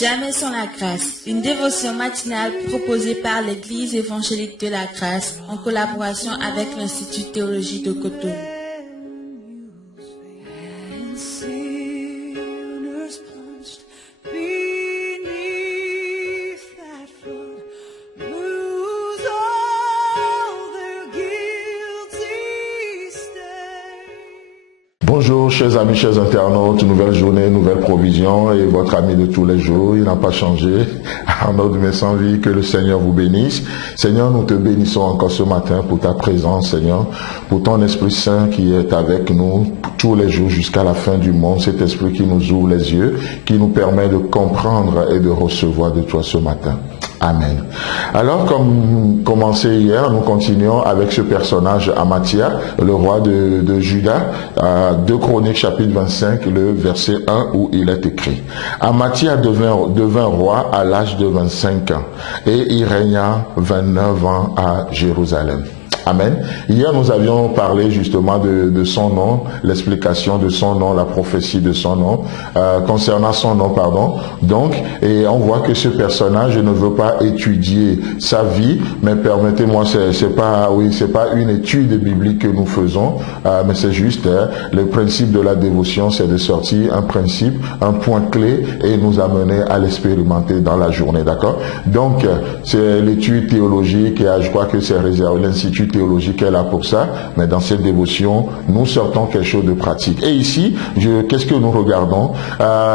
Jamais sans la grâce, une dévotion matinale proposée par l'Église évangélique de la grâce en collaboration avec l'Institut théologie de Cotonou. Bonjour chers amis, chers internautes, nouvelle journée, nouvelle provision et votre ami de tous les jours, il n'a pas changé. Arnaud de Messanville, que le Seigneur vous bénisse. Seigneur, nous te bénissons encore ce matin pour ta présence, Seigneur, pour ton Esprit Saint qui est avec nous tous les jours jusqu'à la fin du monde, cet Esprit qui nous ouvre les yeux, qui nous permet de comprendre et de recevoir de toi ce matin. Amen. Alors, comme commencé hier, nous continuons avec ce personnage Amathia, le roi de Juda, 2 Chroniques chapitre 25, le verset 1 où il est écrit. Amathia devint roi à l'âge de 25 ans et il régna 29 ans à Jérusalem. Amen. Hier, nous avions parlé justement de son nom, l'explication de son nom, la prophétie de son nom, concernant son nom, pardon. Donc, et on voit que ce personnage ne veut pas étudier sa vie, mais permettez-moi, c'est pas une étude biblique que nous faisons, mais c'est juste le principe de la dévotion, c'est de sortir un principe, un point clé et nous amener à l'expérimenter dans la journée, d'accord? Donc, c'est l'étude théologique et je crois que c'est réservé l'Institut théologique est là pour ça, mais dans cette dévotion, nous sortons quelque chose de pratique. Et ici, qu'est-ce que nous regardons?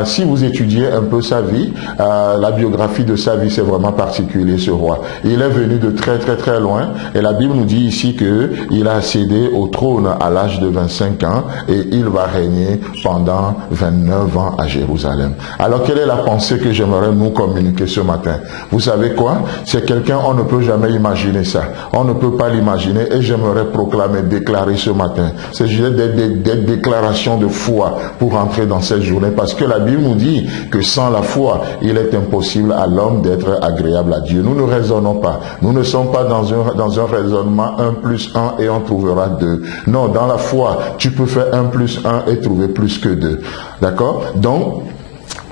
Si vous étudiez un peu sa vie, la biographie de sa vie, c'est vraiment particulier, ce roi. Il est venu de très très très loin, et la Bible nous dit ici que il a accédé au trône à l'âge de 25 ans, et il va régner pendant 29 ans à Jérusalem. Alors, quelle est la pensée que j'aimerais nous communiquer ce matin? Vous savez quoi? C'est quelqu'un, on ne peut jamais imaginer ça. On ne peut pas l'imaginer. Et j'aimerais proclamer, déclarer ce matin. C'est juste des déclarations de foi pour entrer dans cette journée. Parce que la Bible nous dit que sans la foi, il est impossible à l'homme d'être agréable à Dieu. Nous ne raisonnons pas. Nous ne sommes pas dans un raisonnement 1 plus 1 et on trouvera 2. Non, dans la foi, tu peux faire 1 plus 1 et trouver plus que 2. D'accord? Donc,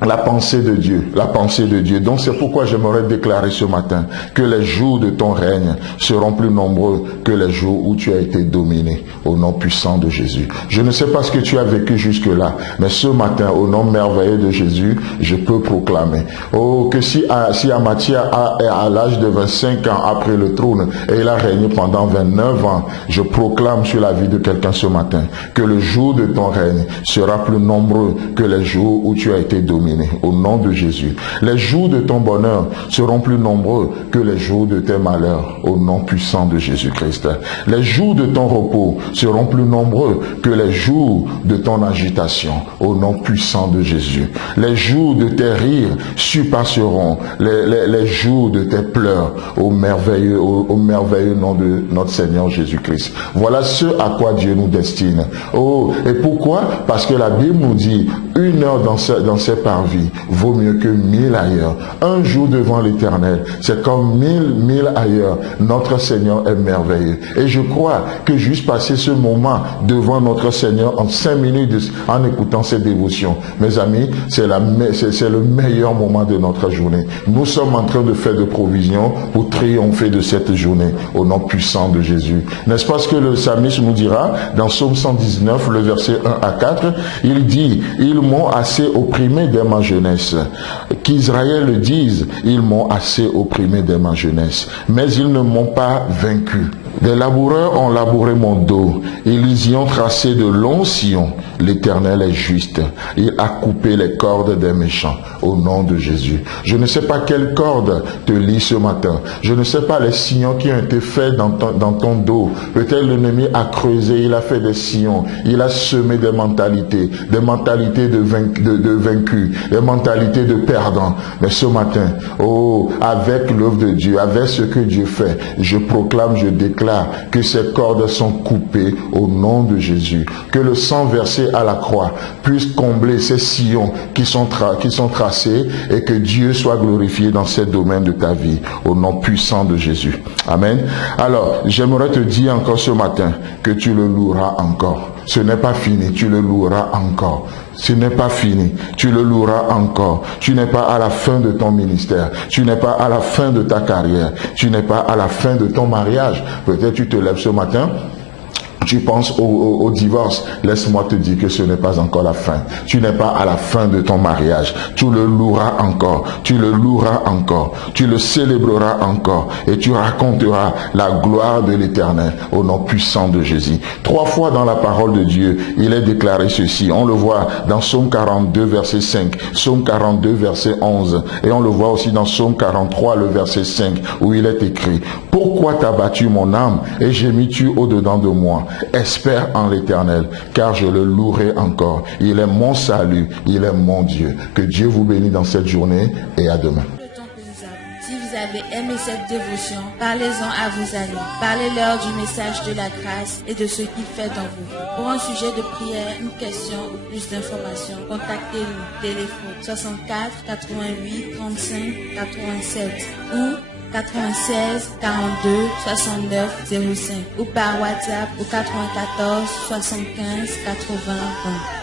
la pensée de Dieu, la pensée de Dieu. Donc c'est pourquoi j'aimerais déclarer ce matin que les jours de ton règne seront plus nombreux que les jours où tu as été dominé, au nom puissant de Jésus. Je ne sais pas ce que tu as vécu jusque-là, mais ce matin, au nom merveilleux de Jésus, je peux proclamer. Oh, que si Amathia est à l'âge de 25 ans après le trône et il a régné pendant 29 ans, je proclame sur la vie de quelqu'un ce matin que le jour de ton règne sera plus nombreux que les jours où tu as été dominé. Au nom de Jésus. Les jours de ton bonheur seront plus nombreux que les jours de tes malheurs. Au nom puissant de Jésus-Christ. Les jours de ton repos seront plus nombreux que les jours de ton agitation. Au nom puissant de Jésus. Les jours de tes rires surpasseront les jours de tes pleurs. Au merveilleux nom de notre Seigneur Jésus-Christ. Voilà ce à quoi Dieu nous destine. Oh, et pourquoi? Parce que la Bible nous dit 1 heure dans ses parvis vaut mieux que 1000 ailleurs. Un jour devant l'Éternel, c'est comme 1000 ailleurs. Notre Seigneur est merveilleux. Et je crois que juste passer ce moment devant notre Seigneur en 5 minutes en écoutant ses dévotions, mes amis, c'est le meilleur moment de notre journée. Nous sommes en train de faire de provisions pour triompher de cette journée au nom puissant de Jésus. N'est-ce pas ce que le psalmiste nous dira dans Psaume 119, le verset 1 à 4? Il dit, ils m'ont assez opprimé dès ma jeunesse. Qu'Israël le dise, ils m'ont assez opprimé dès ma jeunesse, mais ils ne m'ont pas vaincu. Des laboureurs ont labouré mon dos, ils y ont tracé de longs sillons. L'Éternel est juste, il a coupé les cordes des méchants, au nom de Jésus. Je ne sais pas quelle corde te lie ce matin, je ne sais pas les sillons qui ont été faits dans ton dos. Peut-être l'ennemi a creusé, il a fait des sillons, il a semé des mentalités de vaincus, des mentalités de perdants. Mais ce matin, oh, avec l'œuvre de Dieu, avec ce que Dieu fait, je proclame, je déclare que ces cordes sont coupées au nom de Jésus. Que le sang versé à la croix puisse combler ces sillons qui sont tracés et que Dieu soit glorifié dans ces domaines de ta vie au nom puissant de Jésus. Amen. Alors, j'aimerais te dire encore ce matin que tu le loueras encore. Ce n'est pas fini, tu le loueras encore. Ce n'est pas fini, tu le loueras encore. Tu n'es pas à la fin de ton ministère, tu n'es pas à la fin de ta carrière, tu n'es pas à la fin de ton mariage. Peut-être tu te lèves ce matin, tu penses au divorce. Laisse-moi te dire que ce n'est pas encore la fin. Tu n'es pas à la fin de ton mariage. Tu le loueras encore. Tu le loueras encore. Tu le célébreras encore. Et tu raconteras la gloire de l'Éternel au nom puissant de Jésus. 3 fois dans la parole de Dieu, il est déclaré ceci. On le voit dans Psaume 42, verset 5. Psaume 42, verset 11. Et on le voit aussi dans Psaume 43, le verset 5, où il est écrit: Pourquoi t'as battu mon âme et gémis-tu au-dedans de moi? Espère en l'Éternel, car je le louerai encore. Il est mon salut, il est mon Dieu. Que Dieu vous bénisse dans cette journée et à demain. Si vous avez aimé cette dévotion, parlez-en à vos amis. Parlez-leur du message de la grâce et de ce qu'il fait dans vous. Pour un sujet de prière, une question ou plus d'informations, contactez-nous. Téléphone 64 88 35 87 ou 96 42 69 05 ou par WhatsApp au 94 75 80 20.